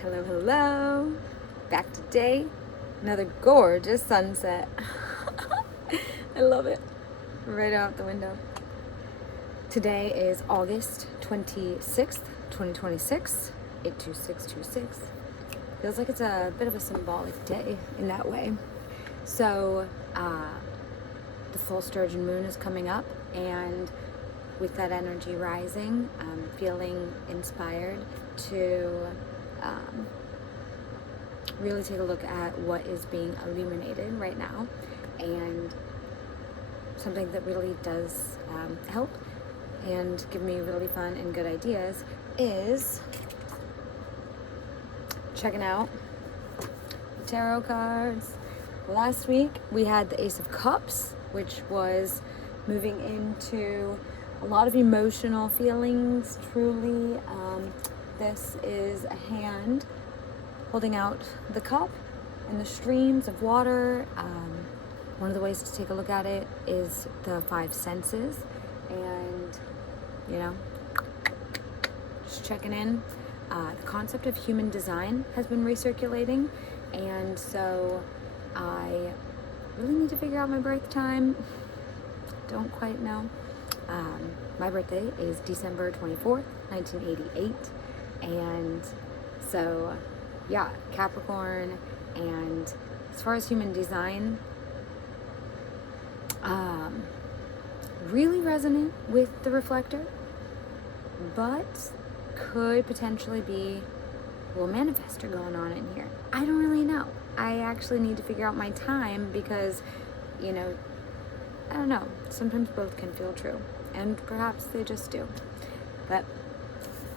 Hello, hello. Back today. Another gorgeous sunset. I love it. Right out the window. Today is August 26th, 2026. 82626. Feels like it's a bit of a symbolic day in that way. So, the full sturgeon moon is coming up, and with that energy rising, I'm feeling inspired to really take a look at what is being illuminated right now, and something that really does help and give me really fun and good ideas is checking out the tarot cards. Last week we had the Ace of Cups, which was moving into a lot of emotional feelings, truly. This is a hand holding out the cup and the streams of water. One of the ways to take a look at it is the five senses, and just checking in. The concept of human design has been recirculating, and so I really need to figure out my birth time. Don't quite know. My birthday is December 24th, 1988, and so yeah, Capricorn. And as far as human design, really resonant with the reflector, but could potentially be a little manifestor going on in here. I don't really know. I actually need to figure out my time because, I don't know. Sometimes both can feel true, and perhaps they just do. But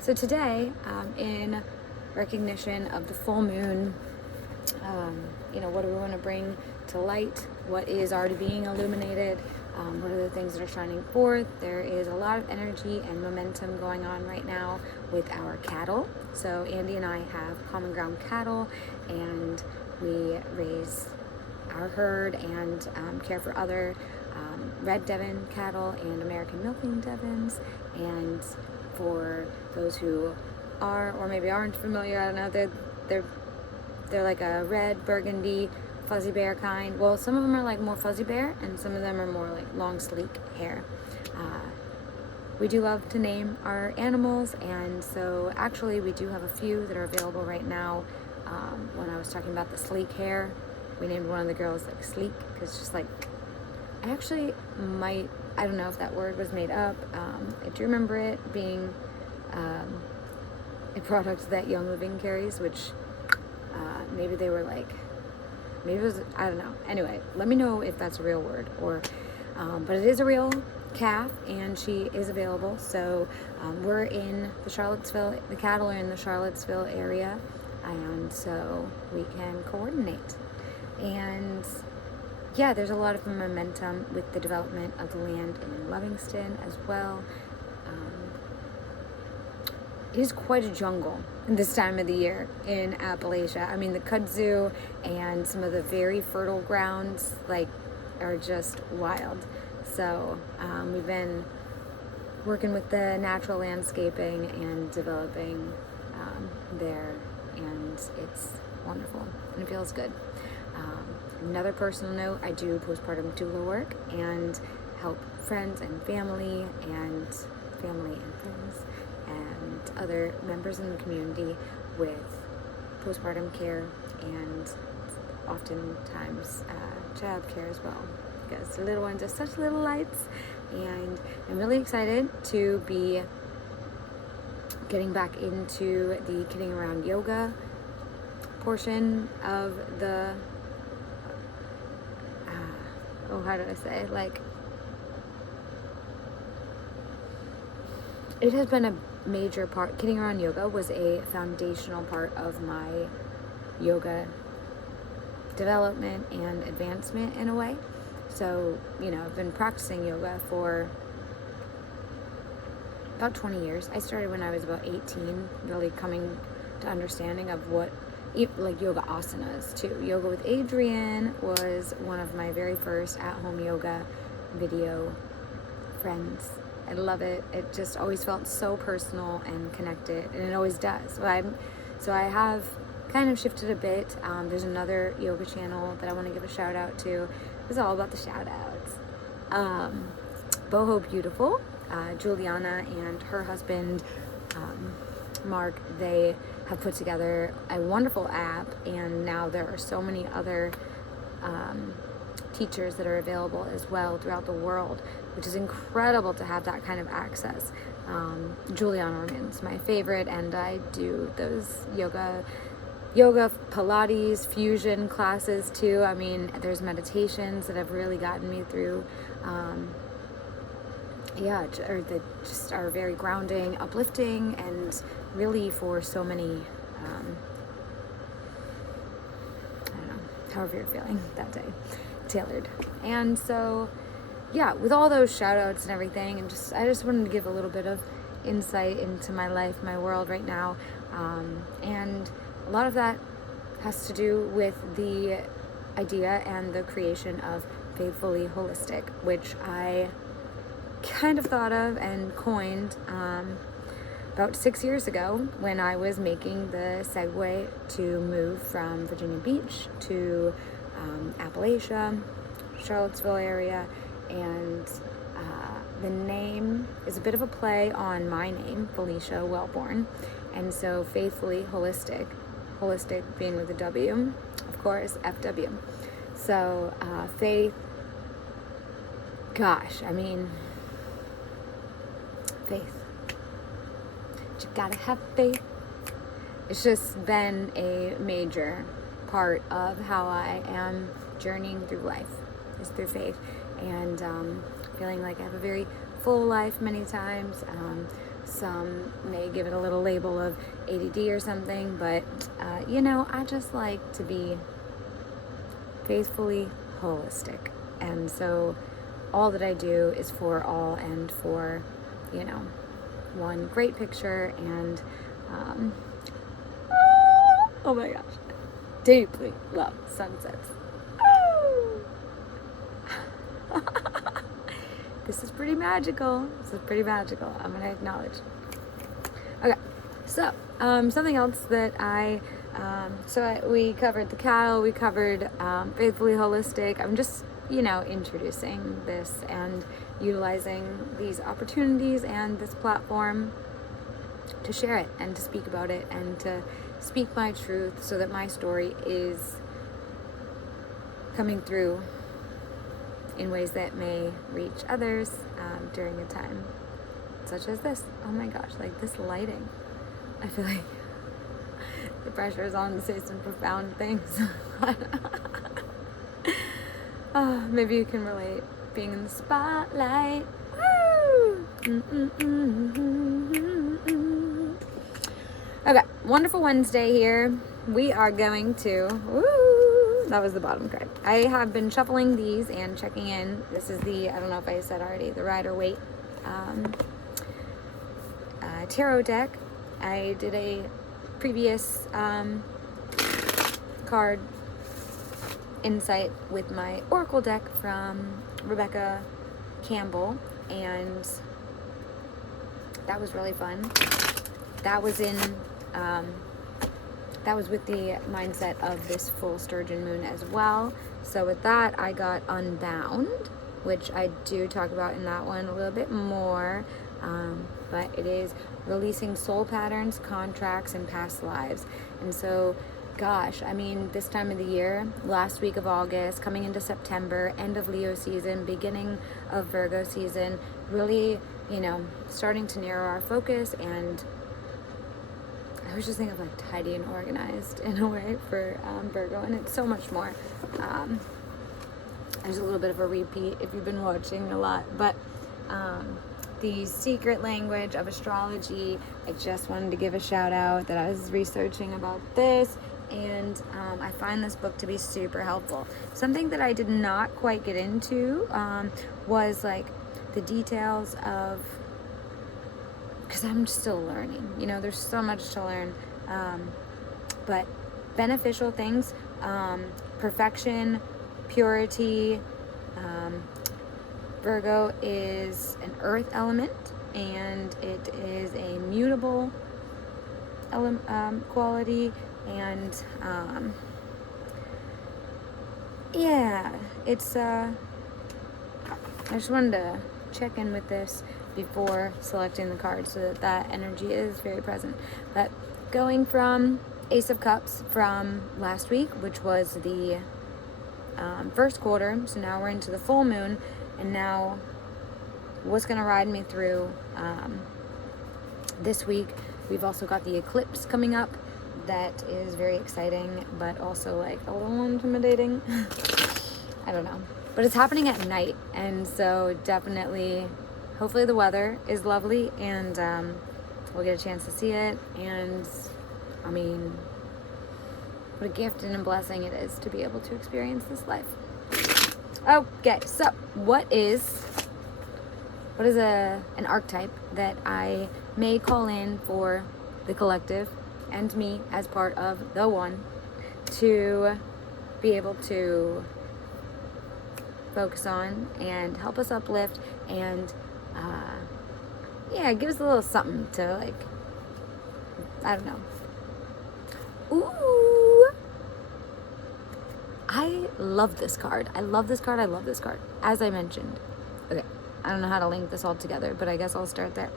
so today, in recognition of the full moon, what do we want to bring to light? What is already being illuminated? What are the things that are shining forth? There is a lot of energy and momentum going on right now with our cattle. So Andy and I have Common Ground cattle, and we raise our herd and care for other red Devon cattle and American milking Devons. And for those who are or maybe aren't familiar, I don't know, they're like a red burgundy fuzzy bear kind. Well, some of them are like more fuzzy bear, and some of them are more like long, sleek hair. We do love to name our animals, and so actually we do have a few that are available right now. When I was talking about the sleek hair, we named one of the girls like Sleek, because just like, I actually I don't know if that word was made up. I do remember it being a product that Young Living carries, which maybe they were like, maybe it was, I don't know. Anyway, let me know if that's a real word, or, but it is a real calf, and she is available. So we're in the cattle are in the Charlottesville area, and so we can coordinate. And yeah, there's a lot of momentum with the development of the land in Livingston as well. It is quite a jungle this time of the year in Appalachia. I mean, the kudzu and some of the very fertile grounds are just wild. So we've been working with the natural landscaping and developing there, and it's wonderful and it feels good. Another personal note, I do postpartum doula work and help friends and family and friends and other members in the community with postpartum care, and oftentimes child care as well, because the little ones are such little lights. And I'm really excited to be getting back into the kidding around yoga portion of the how do I say, it has been a major part. Kidding around yoga was a foundational part of my yoga development and advancement in a way. So, I've been practicing yoga for about 20 years. I started when I was about 18, really coming to understanding of what yoga asanas too. Yoga with Adriene was one of my very first at-home yoga video friends. I love it. It just always felt so personal and connected, and it always does. So I'm So I have kind of shifted a bit. There's another yoga channel that I want to give a shout out to. It's all about the shout outs. Boho Beautiful, Juliana and her husband, Mark, they have put together a wonderful app, and now there are so many other teachers that are available as well throughout the world, which is incredible to have that kind of access. Juliana remains my favorite, and I do those yoga, Pilates, fusion classes too. I mean, there's meditations that have really gotten me through, or that just are very grounding, uplifting, and really for so many, I don't know, however you're feeling that day, tailored. And so, yeah, with all those shout outs and everything, and I just wanted to give a little bit of insight into my life, my world right now. And a lot of that has to do with the idea and the creation of Faithfully Holistic, which I kind of thought of and coined about 6 years ago when I was making the segue to move from Virginia Beach to Appalachia, Charlottesville area, and the name is a bit of a play on my name, Felicia Wellborn, and so Faithfully Holistic being with a W, of course, FW. So faith, gosh, I mean, faith. You gotta have faith. It's just been a major part of how I am journeying through life, is through faith, and feeling like I have a very full life many times. Some may give it a little label of ADD or something, but I just like to be faithfully holistic, and so all that I do is for all and for one great picture. And oh my gosh, deeply love sunsets. This is pretty magical. I'm gonna acknowledge. Okay, so something else that we covered the cattle, we covered Faithfully Holistic. I'm just introducing this and utilizing these opportunities and this platform to share it and to speak about it and to speak my truth, so that my story is coming through in ways that may reach others during a time such as this. Oh my gosh, like this lighting. I feel like the pressure is on to say some profound things. Maybe you can relate, being in the spotlight. Woo! Okay, wonderful Wednesday here. We are going to, that was the bottom card. I have been shuffling these and checking in. This is the, I don't know if I said already, the Rider Waite tarot deck. I did a previous card insight with my oracle deck from Rebecca Campbell, and that was really fun. That was with the mindset of this full sturgeon moon as well. So with that, I got Unbound, which I do talk about in that one a little bit more, but it is releasing soul patterns, contracts, and past lives. And so, gosh, I mean, this time of the year, last week of August, coming into September, end of Leo season, beginning of Virgo season, really, starting to narrow our focus. And I was just thinking of like tidy and organized in a way for Virgo, and it's so much more. There's a little bit of a repeat if you've been watching a lot, but the secret language of astrology, I just wanted to give a shout out that I was researching about this, and I find this book to be super helpful. Something that I did not quite get into was like the details of, because I'm still learning, there's so much to learn, but beneficial things, perfection, purity. Virgo is an earth element, and it is a mutable quality, and yeah, it's I just wanted to check in with this before selecting the card so that that energy is very present. But going from Ace of Cups from last week, which was the first quarter, so now we're into the full moon, and now what's going to ride me through this week. We've also got the eclipse coming up that is very exciting, but also like a little intimidating. I don't know, but it's happening at night, and so definitely, hopefully the weather is lovely, and we'll get a chance to see it. And I mean, what a gift and a blessing it is to be able to experience this life. Okay, so what is an archetype that I may call in for the collective and me as part of the one to be able to focus on and help us uplift and give us a little something to, like, I don't know. Ooh, I love this card. I love this card. As I mentioned. Okay, I don't know how to link this all together, but I guess I'll start there.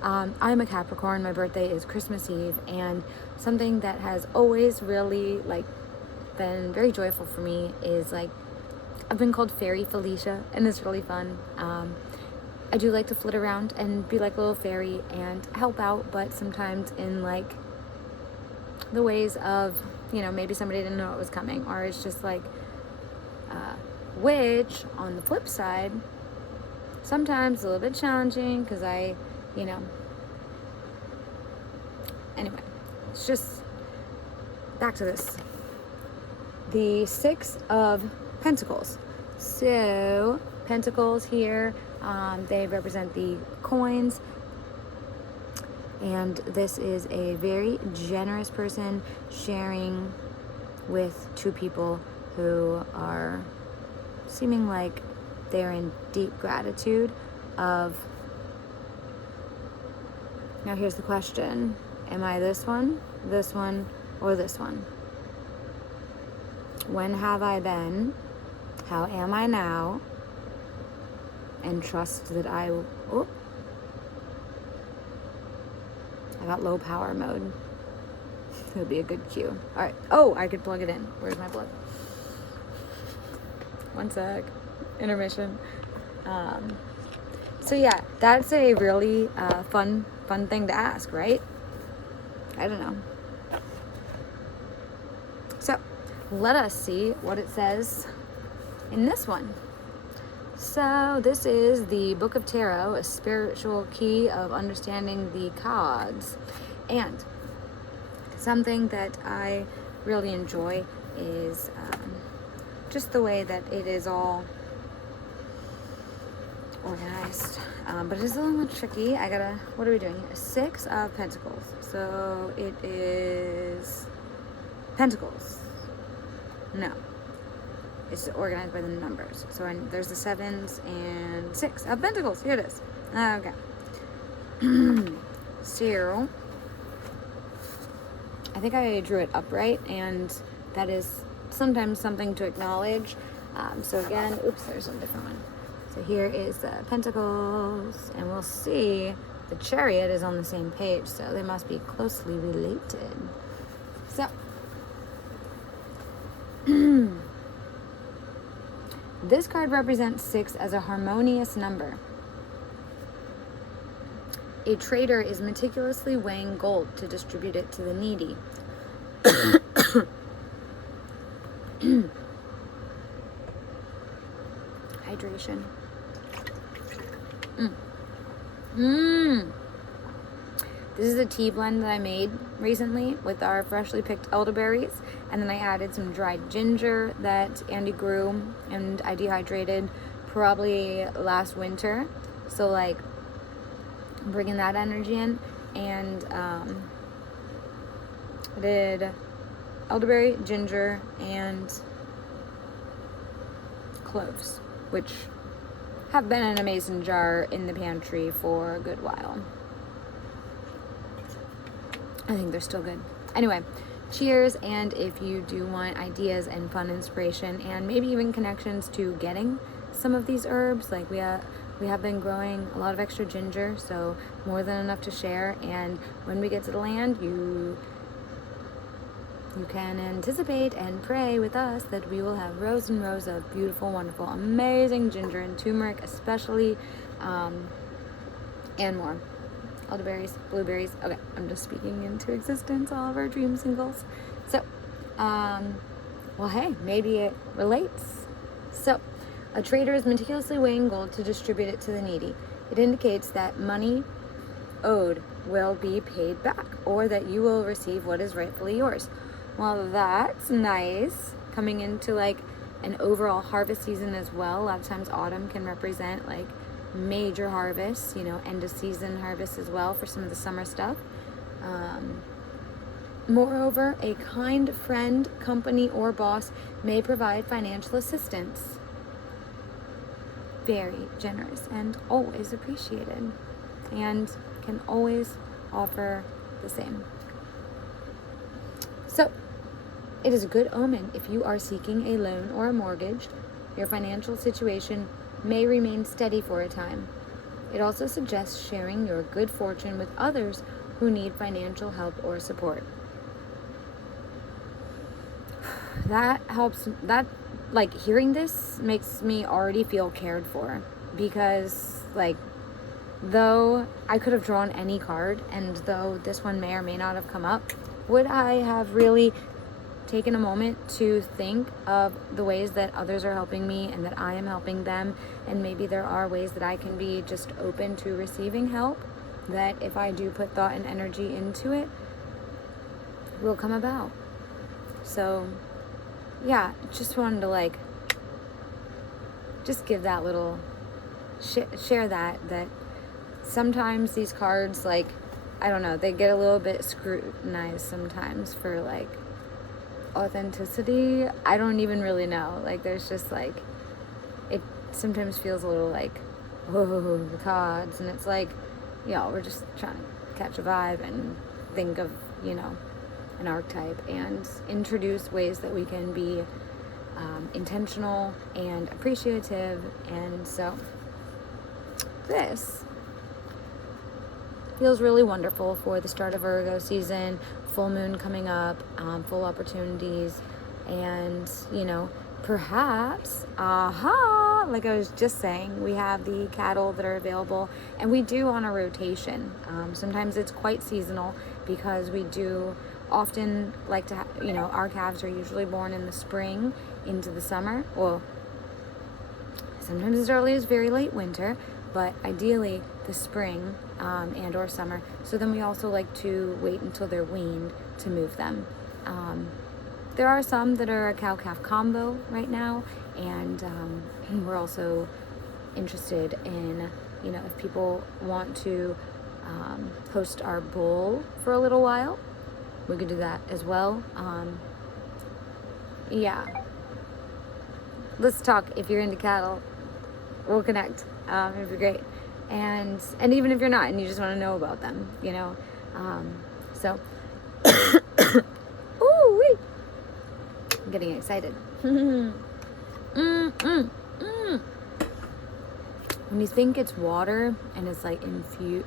I'm a Capricorn. My birthday is Christmas Eve, and something that has always really, like, been very joyful for me is, like, I've been called Fairy Felicia, and it's really fun. I do like to flit around and be like a little fairy and help out, but sometimes in, like, the ways of, maybe somebody didn't know it was coming, or it's just like, which on the flip side, sometimes a little bit challenging because anyway, it's just back to this. The Six of Pentacles. So Pentacles here, they represent the coins. And this is a very generous person sharing with two people who are seeming like they're in deep gratitude of... Now here's the question. Am I this one, or this one? When have I been? How am I now? And trust that I got low power mode. It'll be a good cue. All right. Oh, I could plug it in. Where's my plug? One sec. Intermission. So yeah, that's a really fun thing to ask, right? I don't know. So let us see what it says in this one. So this is the Book of Tarot, a spiritual key of understanding the cards. And something that I really enjoy is just the way that it is all organized. But it is a little bit tricky. What are we doing here? Six of Pentacles. So it is Pentacles. No. It's organized by the numbers. So there's the 7s and 6 of Pentacles. Here it is. Okay. So, I think I drew it upright, and that is sometimes something to acknowledge. So again, there's a different one. So here is the Pentacles, and we'll see the Chariot is on the same page, so they must be closely related. So, this card represents 6 as a harmonious number. A trader is meticulously weighing gold to distribute it to the needy. Hydration. This is a tea blend that I made recently with our freshly picked elderberries, and then I added some dried ginger that Andy grew and I dehydrated probably last winter. So, like, bringing that energy in, and I did elderberry, ginger, and cloves, which have been in a mason jar in the pantry for a good while. I think they're still good. Anyway, cheers. And if you do want ideas and fun inspiration and maybe even connections to getting some of these herbs, like we have been growing a lot of extra ginger, so more than enough to share. And when we get to the land, you can anticipate and pray with us that we will have rows and rows of beautiful, wonderful, amazing ginger and turmeric, especially, and more. Elderberries, blueberries. Okay, I'm just speaking into existence all of our dreams and goals. So, well, hey, maybe it relates. So, a trader is meticulously weighing gold to distribute it to the needy. It indicates that money owed will be paid back, or that you will receive what is rightfully yours. Well, that's nice. Coming into like an overall harvest season as well. A lot of times autumn can represent like major harvests, end of season harvest as well for some of the summer stuff. Moreover, a kind friend, company, or boss may provide financial assistance. Very generous and always appreciated, and can always offer the same. So, it is a good omen if you are seeking a loan or a mortgage. Your financial situation may remain steady for a time. It also suggests sharing your good fortune with others who need financial help or support. That helps. That, like, hearing this makes me already feel cared for, because, like, though I could have drawn any card, and though this one may or may not have come up, would I have really taken a moment to think of the ways that others are helping me and that I am helping them, and maybe there are ways that I can be just open to receiving help, that if I do put thought and energy into it, will come about. So yeah, just wanted to just give that little share that sometimes these cards, I don't know, they get a little bit scrutinized sometimes for authenticity. I don't even really know. There's just it sometimes feels a little oh, the cards, and it's we're just trying to catch a vibe and think of, an archetype and introduce ways that we can be intentional and appreciative. And so this feels really wonderful for the start of Virgo season, full moon coming up, full opportunities, and, perhaps, like I was just saying, we have the cattle that are available, and we do on a rotation. Sometimes it's quite seasonal, because we do often like to our calves are usually born in the spring into the summer. Well, sometimes as early as very late winter, but ideally the spring and or summer. So then we also like to wait until they're weaned to move them. There are some that are a cow-calf combo right now, and we're also interested in, if people want to host our bull for a little while, we could do that as well. Yeah. Let's talk. If you're into cattle, we'll connect. It'd be great. And even if you're not and you just want to know about them, so ooh wee, I'm getting excited. When you think it's water and it's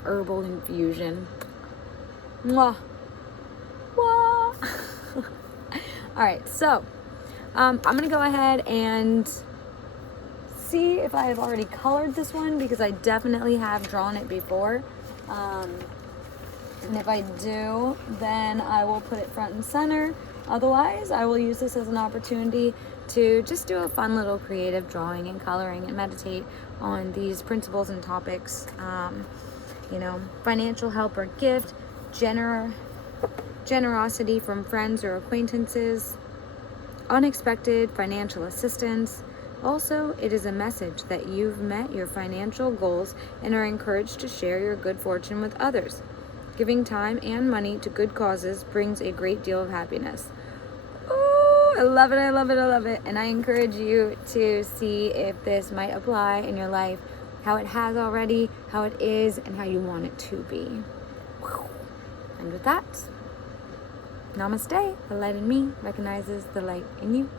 herbal infusion, mwah. All right, so I'm gonna go ahead and see if I have already colored this one, because I definitely have drawn it before, and if I do, then I will put it front and center. Otherwise, I will use this as an opportunity to just do a fun little creative drawing and coloring and meditate on these principles and topics. Financial help or gift, generosity from friends or acquaintances, unexpected financial assistance. Also, it is a message that you've met your financial goals and are encouraged to share your good fortune with others. Giving time and money to good causes brings a great deal of happiness. Oh, I love it, I love it, I love it. And I encourage you to see if this might apply in your life, how it has already, how it is, and how you want it to be. And with that, Namaste. The light in me recognizes the light in you.